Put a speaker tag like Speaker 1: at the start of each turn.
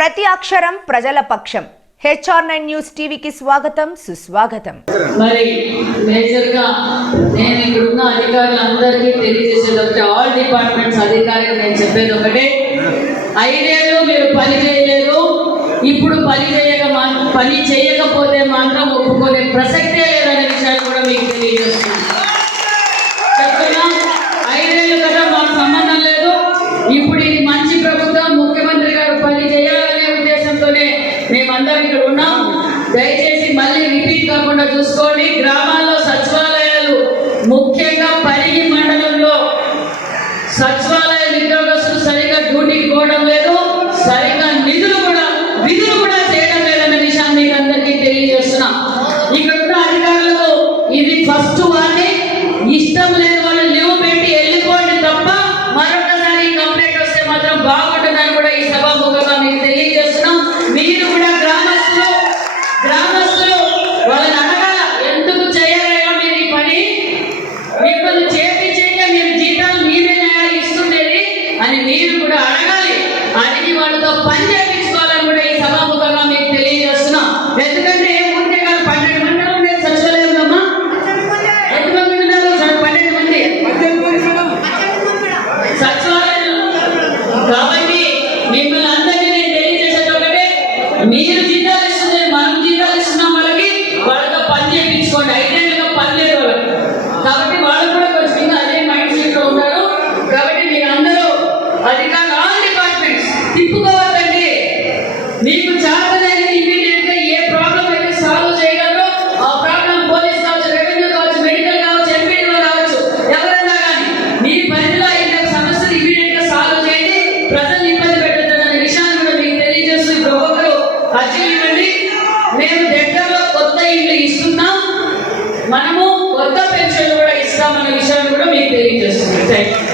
Speaker 1: ప్రతి అక్షరం ప్రజల పక్షం. హెచ్ఆర్ నైన్ న్యూస్ టీవీకి స్వాగతం సుస్వాగతం.
Speaker 2: మరి మేజర్గా నేను ఇక్కడ ఉన్న అధికారులందరికీ తెలియజేసేది ఒకటి ఆల్ డిపార్ట్మెంట్స్ అధికారులు నేను చెప్పేది ఒకటే. ఐదేళ్ళు మీరు పని చేయలేరు ఇప్పుడు పని చేయక పని చేయకపోతే మాత్రం ఒప్పుకోలే ప్రసక్తే లేదనే విషయాన్ని కూడా మీకు తెలియజేస్తున్నాను చెప్తున్నా ఐదేళ్ళు కదా మాకు సంబంధం లేదు ఇప్పుడు ఇది మంచి ప్రభుత్వం ముఖ్యమంత్రి గారు పని చేయాలనే ఉద్దేశంతోనే మేమందరం ఇక్కడ ఉన్నాం దయచేసి మళ్ళీ రిపీట్ కాకుండా చూసుకోండి. గ్రామాల్లో సచివాలయాలు ముఖ్యంగా పరిగి మండలంలో సచివాలయ ఉద్యోగస్తులు సరిగా డ్యూటీకి పోవడం లేదు. సరిగా నిధులు కూడా విధులు కూడా చేయడం లేదన్న విషయాన్ని మీకు అందరికీ తెలియజేస్తున్నాం. ఇక్కడ ఉన్న అధికారులకు ఇది ఫస్ట్ వార్నింగ్. ఇష్టం లేదు వాళ్ళతో పని చేయించుకోవాలని కూడా ఈ సభాముఖంగా మీకు తెలియజేస్తున్నాం. ఎందుకంటే ఊరికే కాదు పన్నెండు మంది ఉండేది సచివాలయంలో అమ్మా ఎంతమంది ఉన్నారు? సరే, పన్నెండు మంది. సచివాలయం కాబట్టి మిమ్మల్ని అందరినీ నేను తెలియజేసేది ఒకటే మీరు జీతాలు ఇస్తుంది మనం జీతాలు ఇస్తున్నాం వాళ్ళకి వాళ్ళతో పని చేయించుకోండి. ఐదేళ్ళుగా పని లేదు వాళ్ళకి. కాబట్టి వాళ్ళు కూడా కొంచెం అదే మైండ్ సెట్లో ఉంటారు. కాబట్టి మీరందరూ అందరూ అధికారులు ఆల్ డిపార్ట్మెంట్స్ తిప్పుకోవద్దండి మీకు చేతనైన ఇమీడియట్గా ఏ ప్రాబ్లం అయితే సాల్వ్ చేయగలరో ఆ ప్రాబ్లం పోలీస్ కావచ్చు రెవెన్యూ కావచ్చు మెడికల్ కావచ్చు ఎంపీడీఓ కావచ్చు ఎవరైనా కానీ మీ పరిధిలో అయిన సమస్యలు ఇమీడియట్గా సాల్వ్ చేయండి. ప్రజలు ఇబ్బంది పెట్టద్దు అనే విషయాన్ని కూడా మీకు తెలియజేస్తూ ఇప్పుడు ఒక్కొక్కరు అర్జీలు ఇవ్వండి. మేము దగ్గరలో కొత్త ఇల్లు ఇస్తున్నాం. మనము కొత్త పెన్షన్ కూడా ఇస్తామన్న విషయాన్ని కూడా మీకు తెలియజేస్తుంది థ్యాంక్ యూ